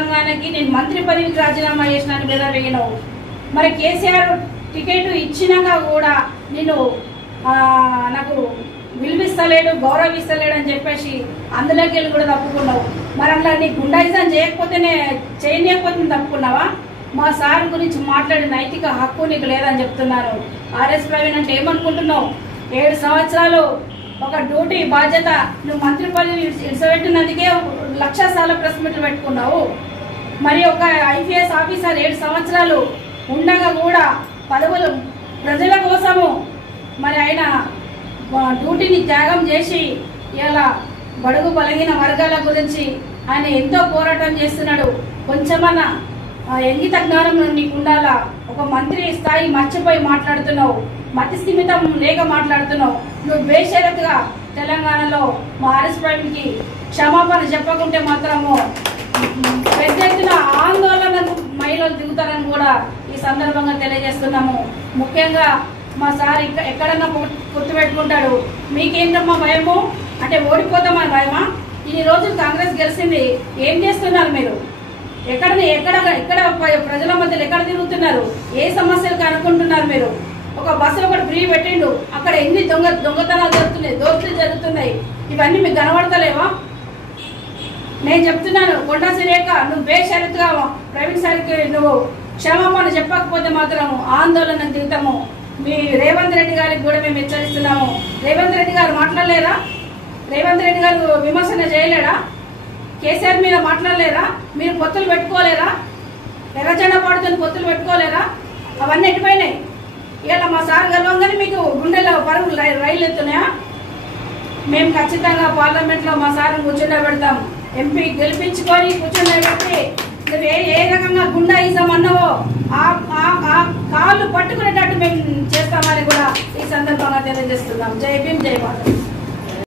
తెలంగాణకి నేను మంత్రి పదవికి రాజీనామా చేసినాను మీద వేయనవు. మరి కేసీఆర్ టికెట్ ఇచ్చినాక కూడా నేను నాకు విలువిస్తలేడు, గౌరవిస్తలేడు అని చెప్పేసి అందులోకి వెళ్ళి కూడా తప్పుకున్నావు. మరి అట్లా నీ గుండాయిజం చేయలేకపోతే తప్పుకున్నావా? మా సార్ గురించి మాట్లాడే నైతిక హక్కు నీకు లేదని చెప్తున్నారు. ఆర్ఎస్ ప్రవీణ్ అంటే ఏమనుకుంటున్నావు? 7 సంవత్సరాలు ఒక డ్యూటీ బాధ్యత నువ్వు మంత్రి పదవి ఇడిసబెట్టినందుకే 1,00,000 సార్లు ప్రెస్ మీట్లు పెట్టుకున్నావు. మరి ఒక ఐపీఎస్ ఆఫీసర్ 7 సంవత్సరాలు ఉండగా కూడా పదవులు ప్రజల కోసము మరి ఆయన డ్యూటీని త్యాగం చేసి ఇలా బడుగు బలహీన వర్గాల గురించి ఆయన ఎంతో పోరాటం చేస్తున్నాడు. కొంచెమన్నా ఎంగిత జ్ఞానం నీకు ఉండాలా? ఒక మంత్రి స్థాయి మర్చిపోయి మాట్లాడుతున్నావు, మతి స్థిమితం లేక మాట్లాడుతున్నావు. నువ్వు బేషరతుగా తెలంగాణలో మా ఆర్ఎస్ ప్రవీణ్కి క్షమాపణ చెప్పకుంటే మాత్రము పెద్ద ఎత్తున ఆందోళనకు మహిళలు దిగుతారని కూడా ఈ సందర్భంగా తెలియజేస్తున్నాము. ముఖ్యంగా మా సార్ ఎక్కడన్నా గుర్తు పెట్టుకుంటాడు. మీకేంటమ్మా భయము అంటే ఓడిపోతామని భయమా? ఇన్ని రోజులు కాంగ్రెస్ గెలిచింది, ఏం చేస్తున్నారు మీరు? ఎక్కడ ప్రజల మధ్యలో ఎక్కడ తిరుగుతున్నారు? ఏ సమస్యలకు అనుకుంటున్నారు మీరు? ఒక బస్సు ఒకటి ఫ్రీ పెట్టిండు, అక్కడ ఎన్ని దొంగతనాలు జరుగుతున్నాయి, దోపిడీలు జరుగుతున్నాయి. ఇవన్నీ మీకు కనబడతలేవా? నేను చెప్తున్నాను, కొండా సురేఖ నువ్వు బేషరతుగా ప్రవీణ్ సార్కి నువ్వు క్షమాపణ చెప్పకపోతే మాత్రం ఆందోళన దిగుతాము. మీ రేవంత్ రెడ్డి గారికి కూడా మేము హెచ్చరిస్తున్నాము. రేవంత్ రెడ్డి గారు మాట్లాడలేరా? రేవంత్ రెడ్డి గారు విమర్శన చేయలేడా? కేసీఆర్ మీద మాట్లాడలేరా? మీరు పొత్తులు పెట్టుకోలేరా? ఎర్రజెండా పాడుతున్న పొత్తులు పెట్టుకోలేరా? అవన్నీ ఎట్టిపోయినాయి. ఇలా మా సార్ గెలవంగానే మీకు గుండెలో పరుగులు రైలు ఎత్తున్నాయా? మేము ఖచ్చితంగా పార్లమెంట్లో మా సార్ని కూర్చుండబెడతాం. ఎంపీ గెలిపించుకొని కూర్చుండబెట్టి నువ్వు ఏ రకంగా గుండాయిజం అన్నావో ఆ కాళ్ళు పట్టుకునేటట్టు మేము చేస్తామని కూడా ఈ సందర్భంగా తెలియజేస్తున్నాం. జై భీమ్, జై భారత్.